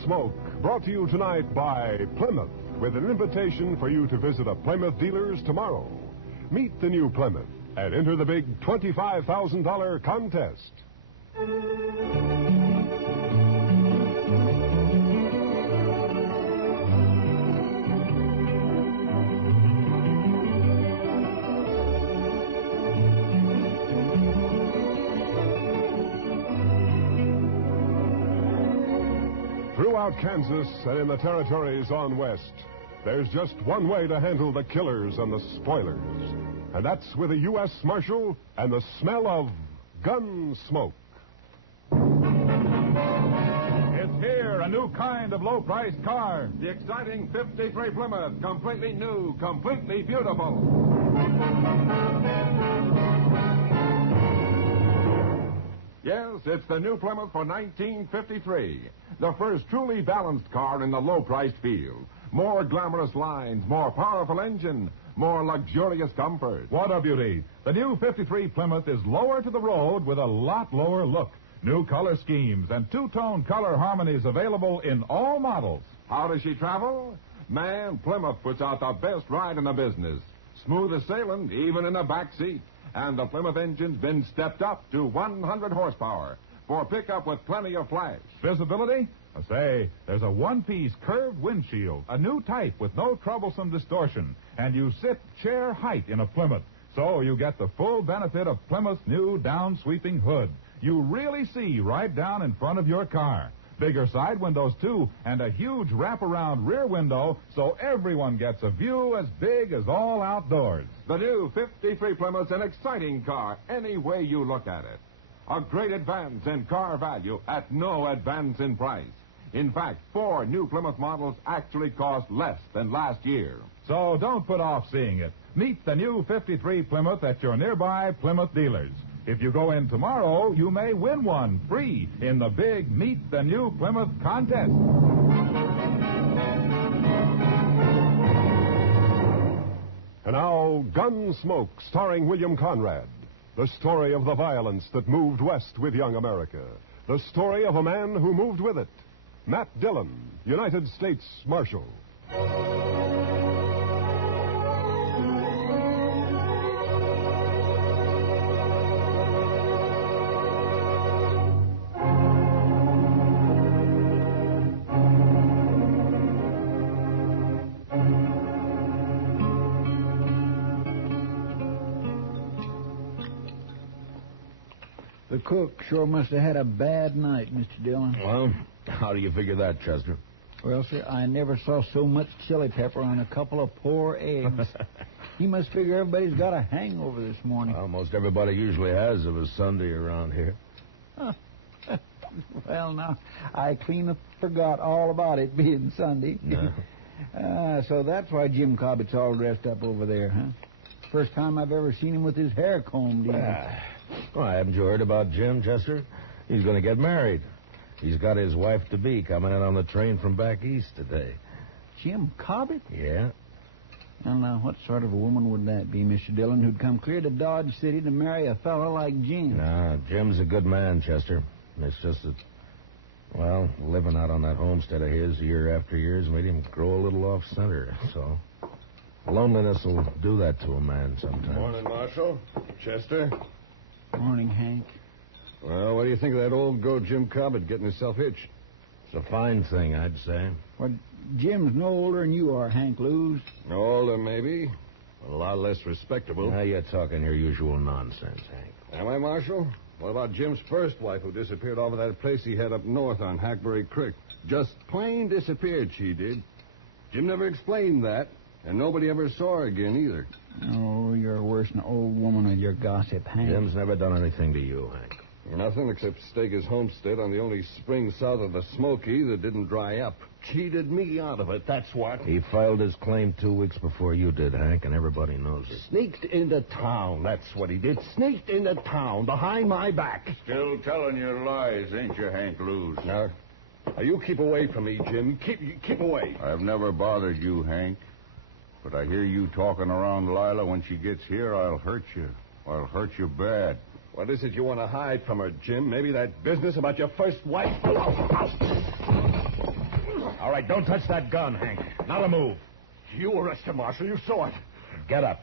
Gunsmoke, brought to you tonight by Plymouth, with an invitation for you to visit a Plymouth dealer's tomorrow. Meet the new Plymouth and enter the big $25,000 contest. Throughout Kansas and in the territories on west, there's just one way to handle the killers and the spoilers. And that's with a U.S. Marshal and the smell of gun smoke. It's here, a new kind of low-priced car. The exciting 53 Plymouth, completely new, completely beautiful. Yes, it's the new Plymouth for 1953. The first truly balanced car in the low-priced field. More glamorous lines, more powerful engine, more luxurious comfort. What a beauty. The new 53 Plymouth is lower to the road with a lot lower look. New color schemes and two-tone color harmonies available in all models. How does she travel? Man, Plymouth puts out the best ride in the business. Smooth as sailing, even in the back seat. And the Plymouth engine's been stepped up to 100 horsepower for pickup with plenty of flash. Visibility? Say, there's a one-piece curved windshield, a new type with no troublesome distortion, and you sit chair height in a Plymouth, so you get the full benefit of Plymouth's new down-sweeping hood. You really see right down in front of your car. Bigger side windows, too, and a huge wraparound rear window, so everyone gets a view as big as all outdoors. The new 53 Plymouth's an exciting car, any way you look at it. A great advance in car value at no advance in price. In fact, 4 new Plymouth models actually cost less than last year. So don't put off seeing it. Meet the new 53 Plymouth at your nearby Plymouth dealers. If you go in tomorrow, you may win one free in the big Meet the New Plymouth contest. And now, Gunsmoke, starring William Conrad. The story of the violence that moved west with young America. The story of a man who moved with it. Matt Dillon, United States Marshal. The cook sure must have had a bad night, Mr. Dillon. Well, how do you figure that, Chester? Well, sir, I never saw so much chili pepper on a couple of poor eggs. He must figure everybody's got a hangover this morning. Almost everybody usually has of a Sunday around here. Well, now, I clean forgot all about it being Sunday. No. So that's why Jim Cobbett's all dressed up over there, huh? First time I've ever seen him with his hair combed in. Well, haven't you heard about Jim, Chester? He's going to get married. He's got his wife-to-be coming in on the train from back east today. Jim Cobbett? Yeah. Well, now, what sort of a woman would that be, Mr. Dillon, who'd come clear to Dodge City to marry a fellow like Jim? No, Jim's a good man, Chester. It's just that, well, living out on that homestead of his year after year's made him grow a little off-center, so... Loneliness will do that to a man sometimes. Morning, Marshal. Chester. Morning, Hank. Well, what do you think of that old goat Jim Cobbett getting himself hitched? It's a fine thing, I'd say. Well, Jim's no older than you are, Hank Lewis. Older, maybe. A lot less respectable. Now you're talking your usual nonsense, Hank. Am I, Marshal? What about Jim's first wife who disappeared off of that place he had up north on Hackberry Creek? Just plain disappeared, she did. Jim never explained that, and nobody ever saw her again either. Oh, you're worse than an old woman with your gossip, Hank. Jim's never done anything to you, Hank. Nothing except stake his homestead on the only spring south of the Smoky that didn't dry up. Cheated me out of it, that's what. He filed his claim 2 weeks before you did, Hank, and everybody knows it. Sneaked into town, that's what he did. Sneaked into town behind my back. Still telling your lies, ain't you, Hank Lewis? Now, you keep away from me, Jim. Keep away. I've never bothered you, Hank. But I hear you talking around Lila. When she gets here, I'll hurt you. I'll hurt you bad. What is it you want to hide from her, Jim? Maybe that business about your first wife? All right, don't touch that gun, Hank. Not a move. You arrest him, Marshal. You saw it. Get up.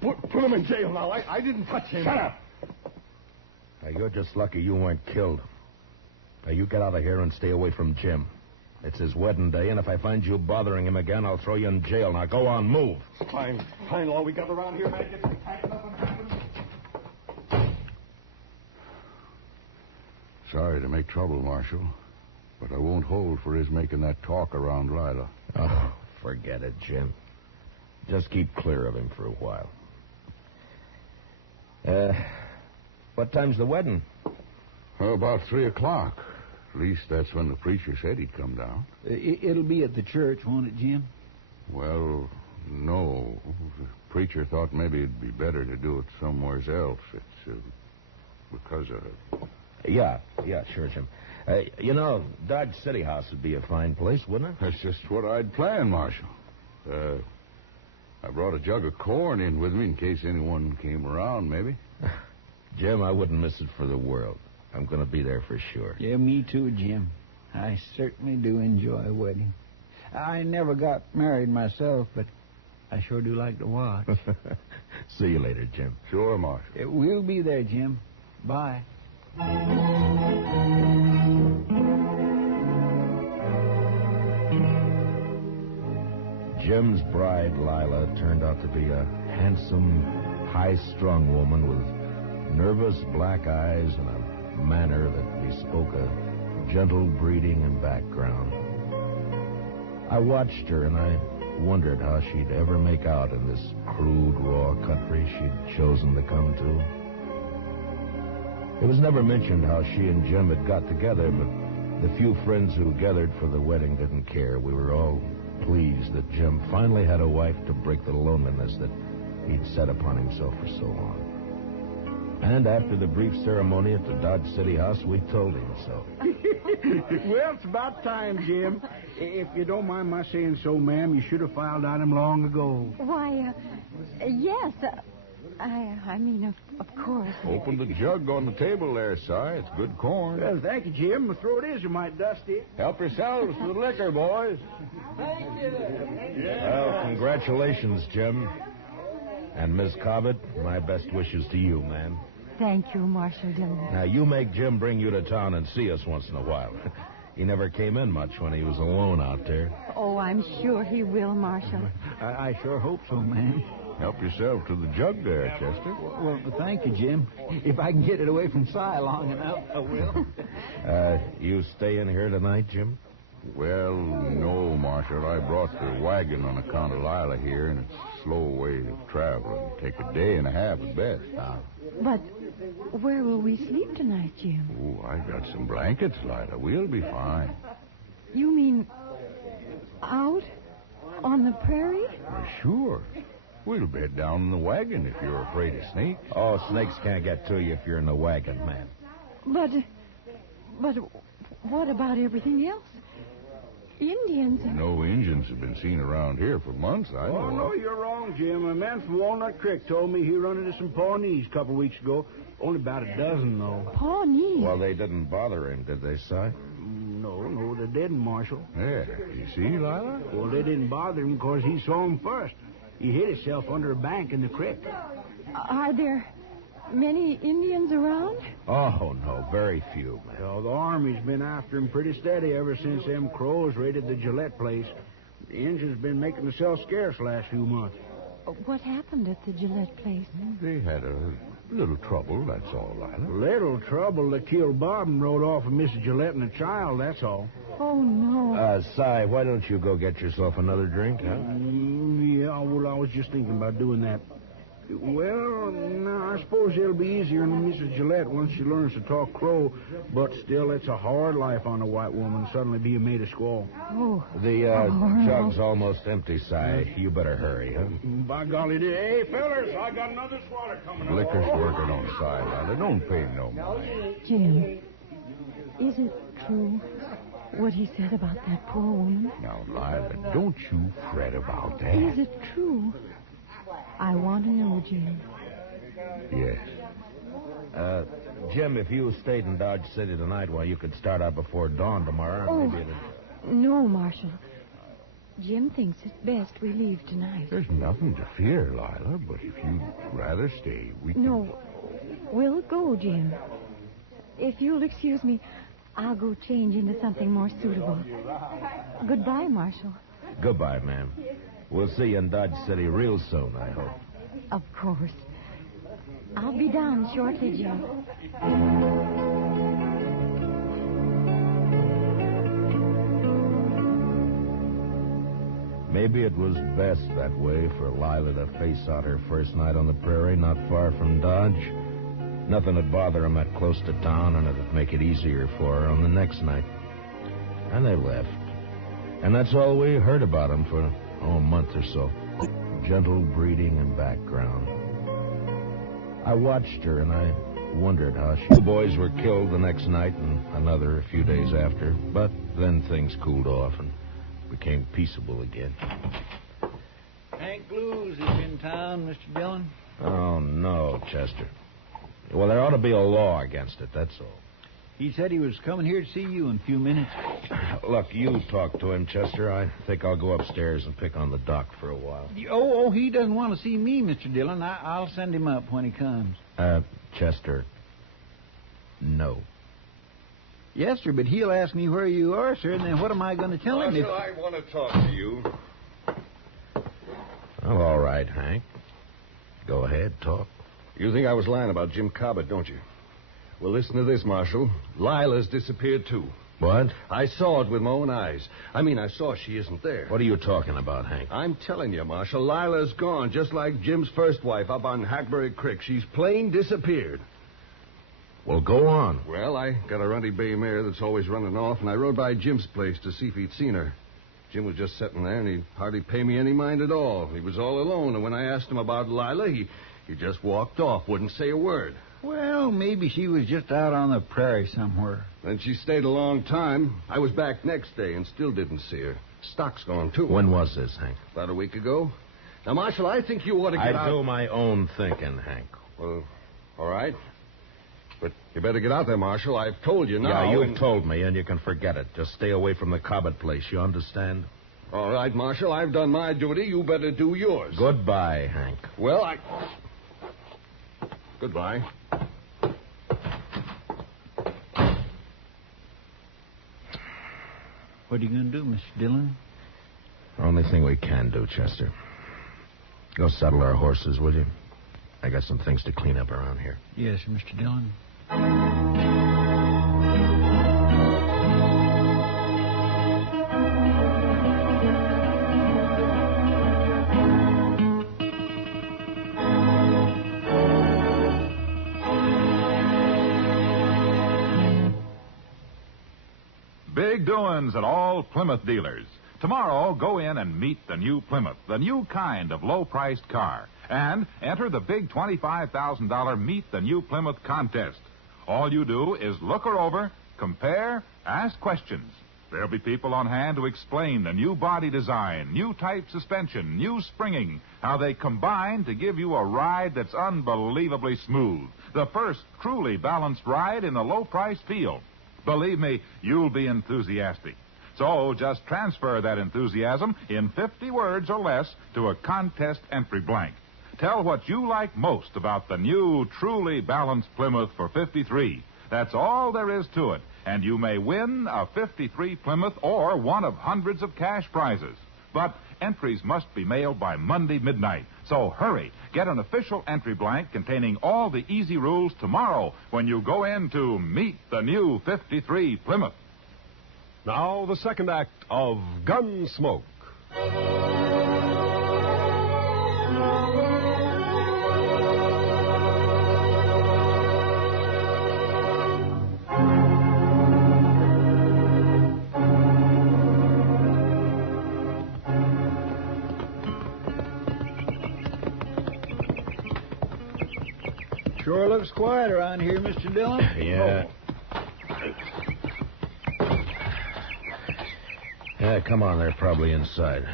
Put him in jail now. I didn't touch him. Shut up. Now, you're just lucky you weren't killed. Now, you get out of here and stay away from Jim. It's his wedding day, and if I find you bothering him again, I'll throw you in jail. Now, go on, move. Fine. All we got around here, man. Get some packing up and happening. Sorry to make trouble, Marshal, but I won't hold for his making that talk around Lila. Oh, forget it, Jim. Just keep clear of him for a while. What time's the wedding? About 3 o'clock. At least that's when the preacher said he'd come down. It'll be at the church, won't it, Jim? Well, no. The preacher thought maybe it'd be better to do it somewhere else. It's because of... Yeah, sure, Jim. Dodge City House would be a fine place, wouldn't it? That's just what I'd planned, Marshal. I brought a jug of corn in with me in case anyone came around, maybe. Jim, I wouldn't miss it for the world. I'm going to be there for sure. Yeah, me too, Jim. I certainly do enjoy a wedding. I never got married myself, but I sure do like to watch. See you later, Jim. Sure, Marshal. We'll be there, Jim. Bye. Jim's bride, Lila, turned out to be a handsome, high-strung woman with nervous black eyes and a manner that bespoke a gentle breeding and background. I watched her, and I wondered how she'd ever make out in this crude, raw country she'd chosen to come to. It was never mentioned how she and Jim had got together, but the few friends who gathered for the wedding didn't care. We were all pleased that Jim finally had a wife to break the loneliness that he'd set upon himself for so long. And after the brief ceremony at the Dodge City House, we told him so. Well, it's about time, Jim. If you don't mind my saying so, ma'am, you should have filed on him long ago. Why, yes. I mean, of course. Open the jug on the table there, Si. It's good corn. Well, thank you, Jim. The throat is a mite dusty. Help yourselves to the liquor, boys. Well, congratulations, Jim. And Miss Cobbett, my best wishes to you, ma'am. Thank you, Marshal Dillon. Now, you make Jim bring you to town and see us once in a while. He never came in much when he was alone out there. Oh, I'm sure he will, Marshal. I sure hope so, ma'am. Help yourself to the jug there, Chester. Well, thank you, Jim. If I can get it away from Si long enough, I will. You stay in here tonight, Jim? Well, no, Marshal. I brought the wagon on account of Lila here, and it's a slow way of traveling. Take a day and a half at best. But where will we sleep tonight, Jim? Oh, I got some blankets, Lila. We'll be fine. You mean out on the prairie? Well, sure. We'll bed down in the wagon if you're afraid of snakes. Oh, snakes can't get to you if you're in the wagon, man. But what about everything else? Indians. No Indians have been seen around here for months, I know. Oh, no, you're wrong, Jim. A man from Walnut Creek told me he run into some Pawnees a couple weeks ago. Only about a dozen, though. Pawnees? Well, they didn't bother him, did they, Si? No, they didn't, Marshal. Yeah, you see, Lila? Well, they didn't bother him because he saw him first. He hid himself under a bank in the creek. Are there many Indians around? Oh, no, very few, man. Well, the Army's been after him pretty steady ever since them Crows raided the Gillette place. The Indians been making themselves scarce last few months. What happened at the Gillette place? They had a little trouble, that's all, Lila. Little trouble. They killed Bob and rode off with Mrs. Gillette and a child, that's all. Oh, no. Si, why don't you go get yourself another drink, huh? Yeah, well, I was just thinking about doing that. Well, no, I suppose it'll be easier on Mrs. Gillette once she learns to talk Crow, but still, it's a hard life on a white woman suddenly being made a squaw. Oh. The jug's almost empty, Si. You better hurry, huh? By golly, hey, fellers, I got another swatter coming. Liquor's working on the side, Lila. Don't pay him no mind. Jim, is it true what he said about that poor woman? Now, Lila, don't you fret about that. Is it true? I want to know, Jim. Yes. Jim, if you stayed in Dodge City tonight, well, you could start out before dawn tomorrow. Oh. Maybe it'd... No, Marshal. Jim thinks it's best we leave tonight. There's nothing to fear, Lila, but if you'd rather stay, we can... No, we'll go, Jim. If you'll excuse me, I'll go change into something more suitable. Goodbye, Marshal. Goodbye, ma'am. We'll see you in Dodge City real soon, I hope. Of course. I'll be down shortly, Jim. Maybe it was best that way for Lila to face out her first night on the prairie, not far from Dodge. Nothing would bother him that close to town, and it'd make it easier for her on the next night. And they left. And that's all we heard about him for, a month or so. Gentle breeding and background. I watched her, and I wondered how she... Two boys were killed the next night, and another a few days after. But then things cooled off and became peaceable again. Hank Blues is in town, Mr. Dillon. Oh, no, Chester. Well, there ought to be a law against it, that's all. He said he was coming here to see you in a few minutes. Look, you talk to him, Chester. I think I'll go upstairs and pick on the doc for a while. Oh, he doesn't want to see me, Mr. Dillon. I'll send him up when he comes. Chester, no. Yes, sir, but he'll ask me where you are, sir, and then what am I going to tell him? Marshal, I want to talk to you. Oh, all right, Hank. Go ahead, talk. You think I was lying about Jim Cobbett, don't you? Well, listen to this, Marshal. Lila's disappeared, too. What? I saw it with my own eyes. I saw she isn't there. What are you talking about, Hank? I'm telling you, Marshal, Lila's gone, just like Jim's first wife up on Hackberry Creek. She's plain disappeared. Well, go on. Well, I got a runty bay mare that's always running off, and I rode by Jim's place to see if he'd seen her. Jim was just sitting there, and he'd hardly pay me any mind at all. He was all alone, and when I asked him about Lila, he just walked off, wouldn't say a word. Well, maybe she was just out on the prairie somewhere. Then she stayed a long time. I was back next day and still didn't see her. Stock's gone, too. When was this, Hank? About a week ago. Now, Marshal, I think you ought to get out... I do my own thinking, Hank. Well, all right. But you better get out there, Marshal. I've told you now. Yeah, you've told me, and you can forget it. Just stay away from the Cobbett place, you understand? All right, Marshal, I've done my duty. You better do yours. Goodbye, Hank. Well, Goodbye. What are you going to do, Mr. Dillon? Only thing we can do, Chester. Go saddle our horses, will you? I got some things to clean up around here. Yes, Mr. Dillon. Big doings at all Plymouth dealers. Tomorrow, go in and meet the new Plymouth, the new kind of low-priced car. And enter the big $25,000 Meet the New Plymouth contest. All you do is look her over, compare, ask questions. There'll be people on hand to explain the new body design, new type suspension, new springing, how they combine to give you a ride that's unbelievably smooth. The first truly balanced ride in the low-price field. Believe me, you'll be enthusiastic. So just transfer that enthusiasm in 50 words or less to a contest entry blank. Tell what you like most about the new, truly balanced Plymouth for 53. That's all there is to it. And you may win a 53 Plymouth or one of hundreds of cash prizes. But entries must be mailed by Monday midnight. So hurry. Get an official entry blank containing all the easy rules tomorrow when you go in to meet the new 53 Plymouth. Now, the second act of Gunsmoke. Sure looks quiet around here, Mr. Dillon. Yeah. Yeah, come on. They're probably inside.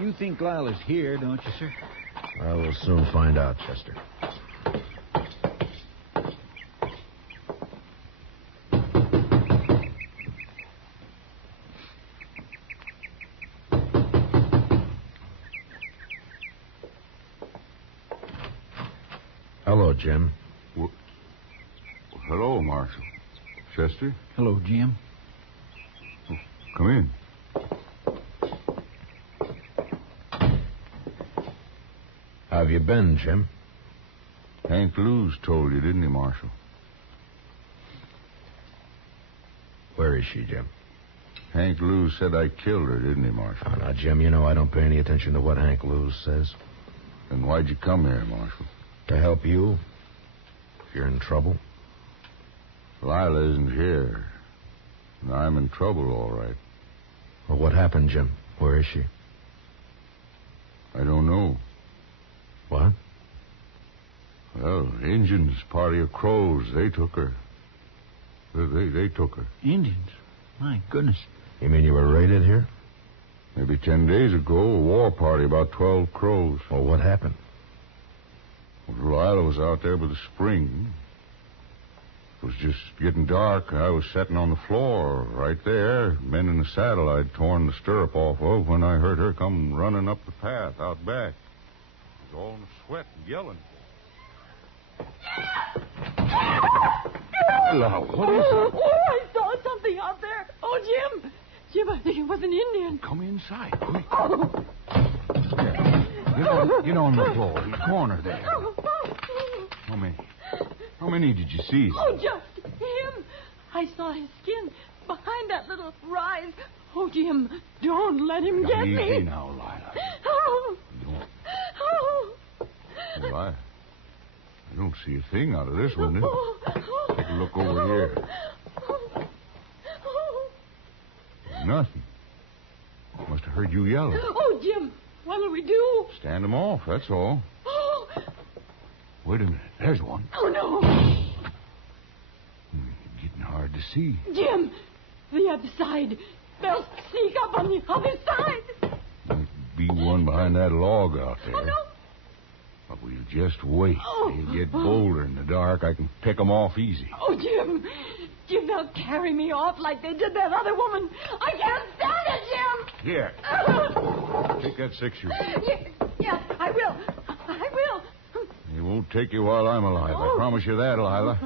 You think Lila's here, don't you, sir? I will soon find out, Chester. Hello, Jim. Well, hello, Marshal. Chester, Hello, Jim. come in. How have you been, Jim? Hank Lewis told you, didn't he, Marshal? Where is she, Jim? Hank Lewis said I killed her, didn't he, Marshal? Oh, now, Jim, you know I don't pay any attention to what Hank Lewis says. Then why'd you come here, Marshal? To help you, if you're in trouble. Lila isn't here. And I'm in trouble, all right. Well, what happened, Jim? Where is she? I don't know. What? Well, Injuns, party of crows, they took her. They took her. Indians? My goodness. You mean you were raided here? Maybe 10 days ago, a war party, about 12 crows. Well, what happened? Well, Lila was out there by the spring. It was just getting dark. I was sitting on the floor right there, mending the saddle I'd torn the stirrup off of when I heard her come running up the path out back. She was all in a sweat and yelling. Lila, what is it? Oh, I saw something out there. Oh, Jim. Jim, I think it was an Indian. Come inside. Oh. Get on the floor, the corner there. How many did you see? Oh, just him. I saw his skin behind that little rise. Oh, Jim, don't let him get Easy me. now, Lila. Oh. Don't. Oh. Well, I don't see a thing out of this window. Oh. Take a look over here. Oh. Nothing. Must have heard you yelling. Oh, Jim, what'll we do? Stand them off, that's all. Oh. Wait a minute. There's one. Oh, no. Getting hard to see. Jim, the other side. They'll sneak up on the other side. Might be one behind that log out there. Oh, no. But we'll just wait. Oh. They'll get bolder in the dark. I can pick them off easy. Oh, Jim. Jim, they'll carry me off like they did that other woman. I can't stand it, Jim. Here. Take that 6-shooter. Yes, I will. I will. It won't take you while I'm alive. I promise you that, Lila.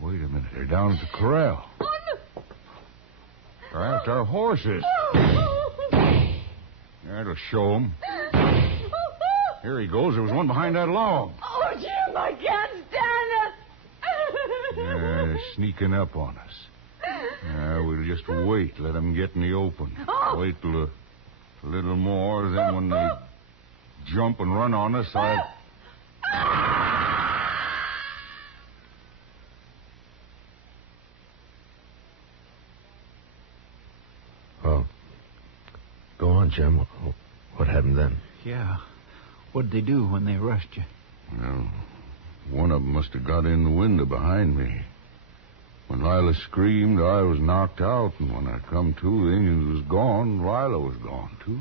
Wait a minute. They're down at the corral. Oh, no. They're after our horses. That'll show them. Here he goes. There was one behind that log. Oh, Jim, I can't stand it. Yeah, they're sneaking up on us. We'll just wait. Let them get in the open. Oh. Wait till a little more. Then when they jump and run on us, I'll... Well, go on, Jim. What happened then? Yeah. What'd they do when they rushed you? Well, one of them must have got in the window behind me. When Lila screamed, I was knocked out, and when I come to, the Indian was gone. Lila was gone, too.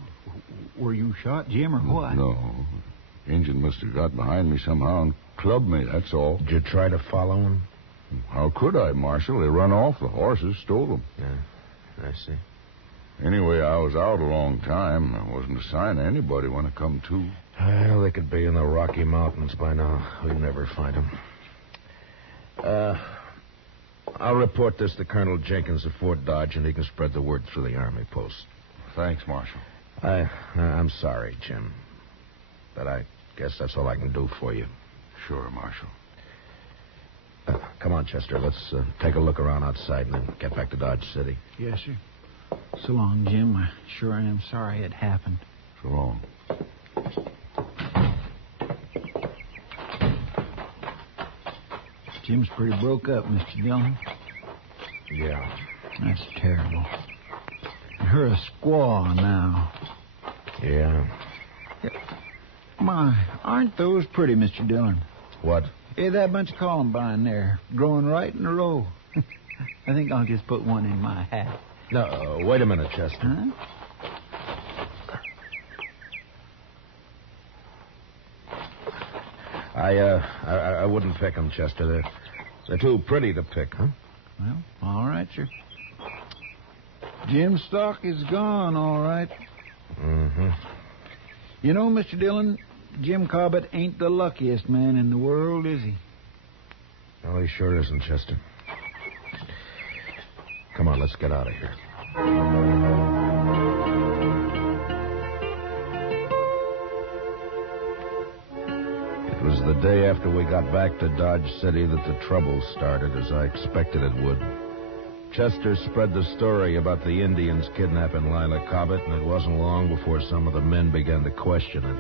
Were you shot, Jim, or what? No. Injun must have got behind me somehow and clubbed me, that's all. Did you try to follow him? How could I, Marshal? They run off. The horses stole them. Yeah, I see. Anyway, I was out a long time. There wasn't a sign of anybody when I come to. Well, they could be in the Rocky Mountains by now. We'd never find them. I'll report this to Colonel Jenkins at Fort Dodge, and he can spread the word through the army post. Thanks, Marshal. I'm sorry, Jim. But I guess that's all I can do for you. Sure, Marshal. Come on, Chester. Let's take a look around outside and then get back to Dodge City. Yes, sir. So long, Jim. I sure am sorry it happened. So long. Jim's pretty broke up, Mr. Dillon. Yeah. That's terrible. And her a squaw now. Yeah. My, aren't those pretty, Mr. Dillon? What? Hey, that bunch of columbine there, growing right in a row. I think I'll just put one in my hat. No, wait a minute, Chester. Huh? I wouldn't pick them, Chester. They're too pretty to pick, huh? Well, all right, sir. Jim's stock is gone, all right. Mm-hmm. You know, Mr. Dillon, Jim Cobbett ain't the luckiest man in the world, is he? No, he sure isn't, Chester. Come on, let's get out of here. It was the day after we got back to Dodge City that the trouble started, as I expected it would. Chester spread the story about the Indians kidnapping Lila Cobbett, and it wasn't long before some of the men began to question it.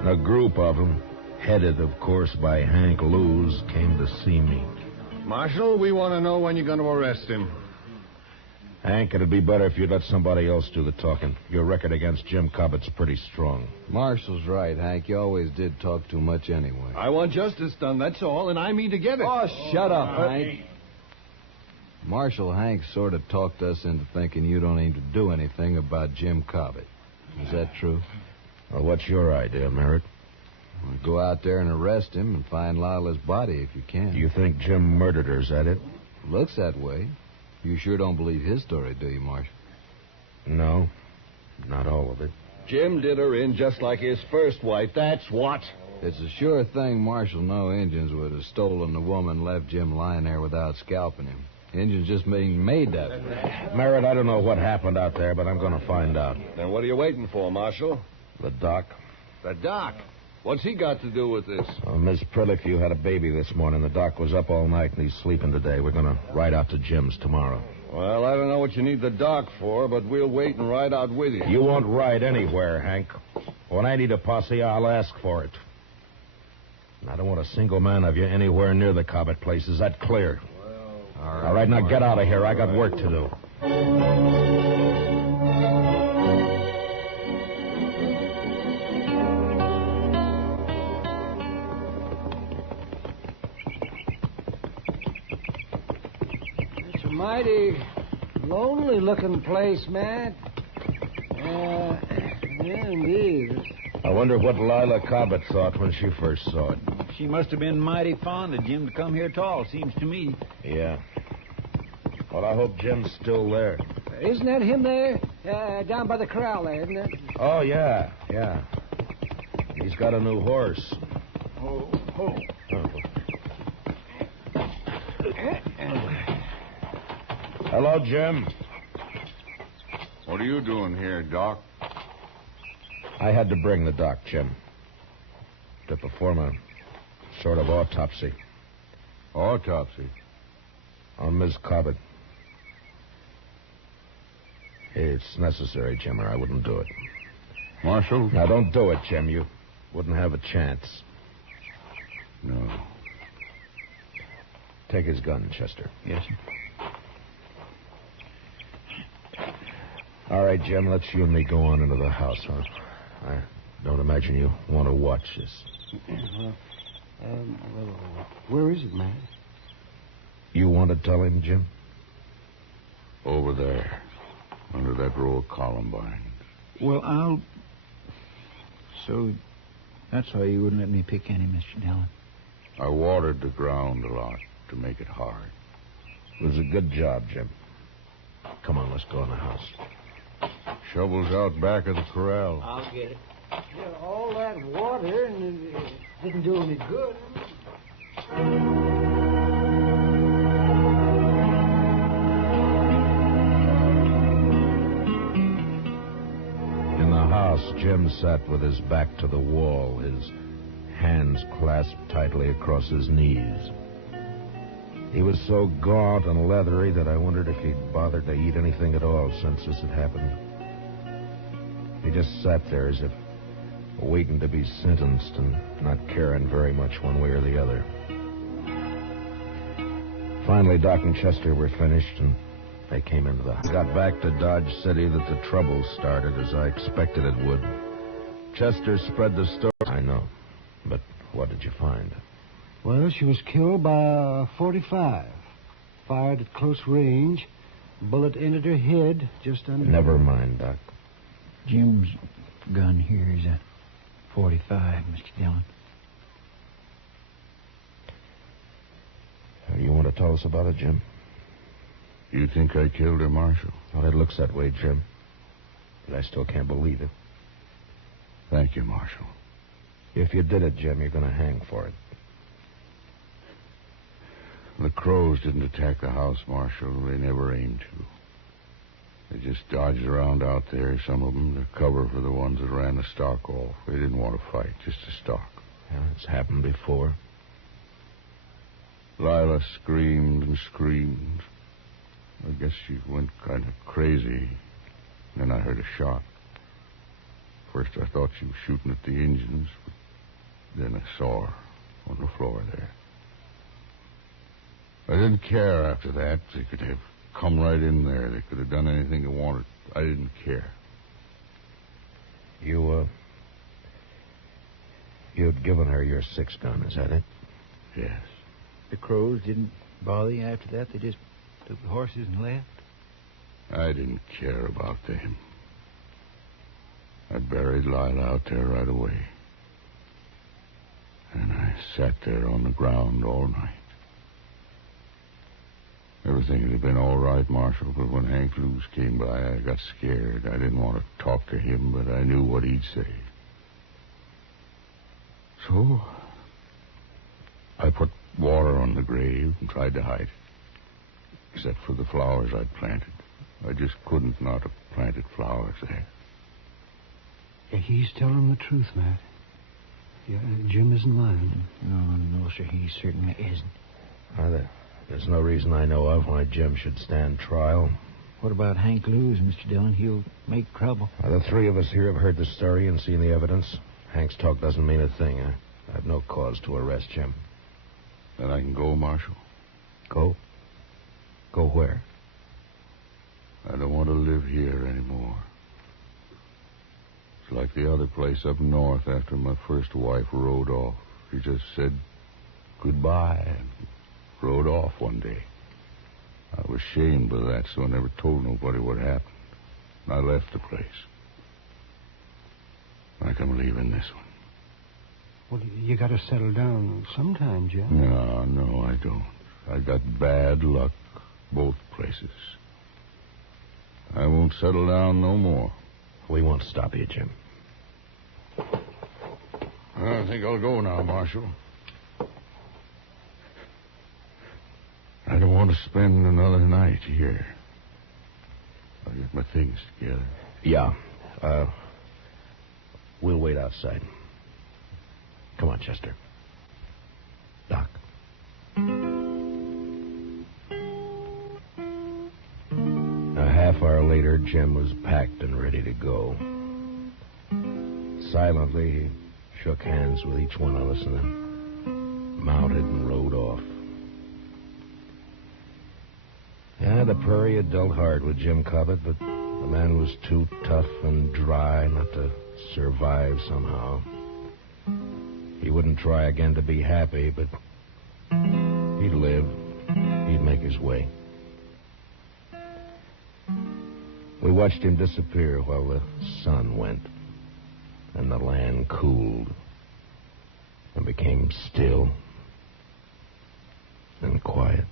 And a group of them, headed, of course, by Hank Lewis, came to see me. Marshal, we want to know when you're going to arrest him. Hank, it'd be better if you'd let somebody else do the talking. Your record against Jim Cobbett's pretty strong. Marshall's right, Hank. You always did talk too much anyway. I want justice done, that's all, and I mean to get it. Oh, shut up, Hank. Marshal Hank sort of talked us into thinking you don't aim to do anything about Jim Cobbett. Is that true? Well, what's your idea, Merritt? Well, go out there and arrest him and find Lila's body if you can. You think Jim murdered her, is that it? Looks that way. You sure don't believe his story, do you, Marshal? No, not all of it. Jim did her in just like his first wife, that's what. It's a sure thing Marshal no Indians would have stolen the woman and left Jim lying there without scalping him. Indians just being made that way. Merritt, I don't know what happened out there, but I'm going to find out. Then what are you waiting for, Marshal? The doc. The doc? What's he got to do with this? Miss Prillifew had a baby this morning. The doc was up all night, and he's sleeping today. We're going to ride out to Jim's tomorrow. Well, I don't know what you need the doc for, but we'll wait and ride out with you. You won't ride anywhere, Hank. When I need a posse, I'll ask for it. And I don't want a single man of you anywhere near the Cobbett place. Is that clear? All right, now get out of here. I got work to do. It's a mighty lonely-looking place, Matt. Yeah, indeed. I wonder what Lila Cobbett thought when she first saw it. She must have been mighty fond of Jim to come here at all, seems to me. Yeah. Well, I hope Jim's still there. Isn't that him there? Down by the corral there, isn't it? Oh, yeah. He's got a new horse. Oh. Hello, Jim. What are you doing here, Doc? I had to bring the doc, Jim, to perform a sort of autopsy. Autopsy? On Miss Cobbett. It's necessary, Jim, or I wouldn't do it. Marshal? Now, don't do it, Jim. You wouldn't have a chance. No. Take his gun, Chester. Yes, sir. All right, Jim, let's you and me go on into the house, huh? I don't imagine you want to watch this. Where is it, man? You want to tell him, Jim? Over there, under that row of columbines. Well, So, that's why you wouldn't let me pick any, Mr. Dillon. I watered the ground a lot to make it hard. It was a good job, Jim. Come on, let's go in the house. Shovels out back of the corral. I'll get it. Yeah, all that water and it didn't do any good. In the house, Jim sat with his back to the wall, his hands clasped tightly across his knees. He was so gaunt and leathery that I wondered if he'd bothered to eat anything at all since this had happened. He just sat there as if waiting to be sentenced and not caring very much one way or the other. Finally, Doc and Chester were finished, and they came into the house. Got back to Dodge City that the trouble started, as I expected it would. Chester spread the story. I know, but what did you find? Well, she was killed by a .45. Fired at close range. Bullet entered her head just under... Never mind, Doc. Jim's gun here is a .45, Mr. Dillon. You want to tell us about it, Jim? You think I killed her, Marshal? Well, it looks that way, Jim. But I still can't believe it. Thank you, Marshal. If you did it, Jim, you're going to hang for it. The crows didn't attack the house, Marshal. They never aimed to. They just dodged around out there, some of them, to cover for the ones that ran the stock off. They didn't want to fight, just to stalk. Yeah, it's happened before. Lila screamed and screamed. I guess she went kind of crazy. Then I heard a shot. First I thought she was shooting at the engines, but then I saw her on the floor there. I didn't care after that. They could have come right in there. They could have done anything they wanted. I didn't care. You'd given her your 6-gun, is that it? Yes. The crows didn't bother you after that? They just took the horses and left? I didn't care about them. I buried Lila out there right away. And I sat there on the ground all night. Everything had been all right, Marshal, but when Hank Lewis came by, I got scared. I didn't want to talk to him, but I knew what he'd say. So, I put water on the grave and tried to hide it. Except for the flowers I'd planted. I just couldn't not have planted flowers there. Yeah, he's telling the truth, Matt. Yeah, Jim isn't lying. No, sir, he certainly isn't. There's no reason I know of why Jim should stand trial. What about Hank Lewis, Mr. Dillon? He'll make trouble. The three of us here have heard the story and seen the evidence. Hank's talk doesn't mean a thing. I have no cause to arrest Jim. Then I can go, Marshal. Go? Go where? I don't want to live here anymore. It's like the other place up north after my first wife rode off. She just said goodbye and rode off one day. I was ashamed of that, so I never told nobody what happened. I left the place. Like I'm leaving this one. Well, you got to settle down sometime, Jim. No, I don't. I got bad luck both places. I won't settle down no more. We won't stop you, Jim. I think I'll go now, Marshal. I don't want to spend another night here. I'll get my things together. Yeah. We'll wait outside. Come on, Chester. Doc. A half hour later, Jim was packed and ready to go. Silently, he shook hands with each one of us and then mounted and rode off. Yeah, the prairie had dealt hard with Jim Cobbett, but the man was too tough and dry not to survive somehow. He wouldn't try again to be happy, but he'd live. He'd make his way. We watched him disappear while the sun went, and the land cooled and became still and quiet.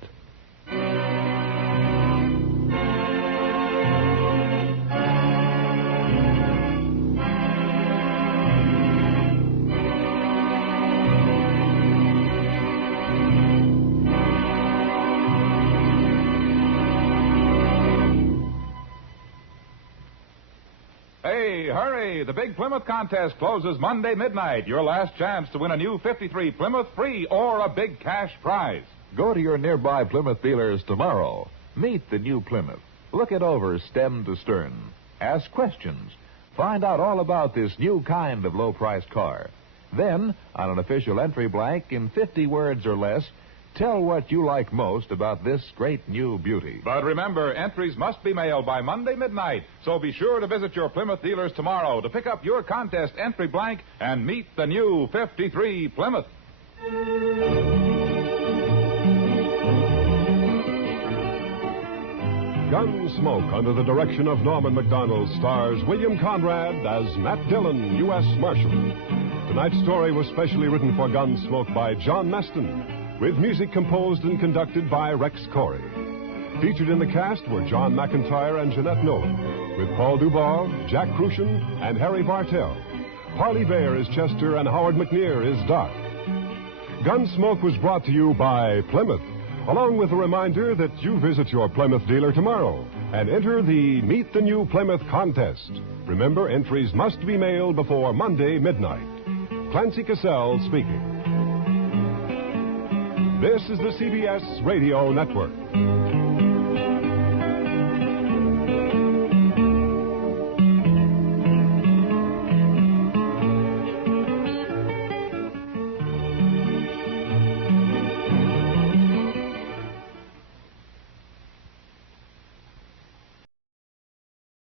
Hurry! The Big Plymouth contest closes Monday midnight. Your last chance to win a new 53 Plymouth free or a big cash prize. Go to your nearby Plymouth dealers tomorrow. Meet the new Plymouth. Look it over stem to stern. Ask questions. Find out all about this new kind of low-priced car. Then, on an official entry blank in 50 words or less, tell what you like most about this great new beauty. But remember, entries must be mailed by Monday midnight, so be sure to visit your Plymouth dealers tomorrow to pick up your contest entry blank and meet the new 53 Plymouth. Gunsmoke, under the direction of Norman MacDonald, stars William Conrad as Matt Dillon, U.S. Marshal. Tonight's story was specially written for Gunsmoke by John Meston, with music composed and conducted by Rex Corey. Featured in the cast were John McIntyre and Jeanette Nolan, with Paul Duval, Jack Crucian, and Harry Bartell. Parley Bear is Chester, and Howard McNear is Doc. Gunsmoke was brought to you by Plymouth, along with a reminder that you visit your Plymouth dealer tomorrow and enter the Meet the New Plymouth contest. Remember, entries must be mailed before Monday midnight. Clancy Cassell speaking. This is the CBS Radio Network.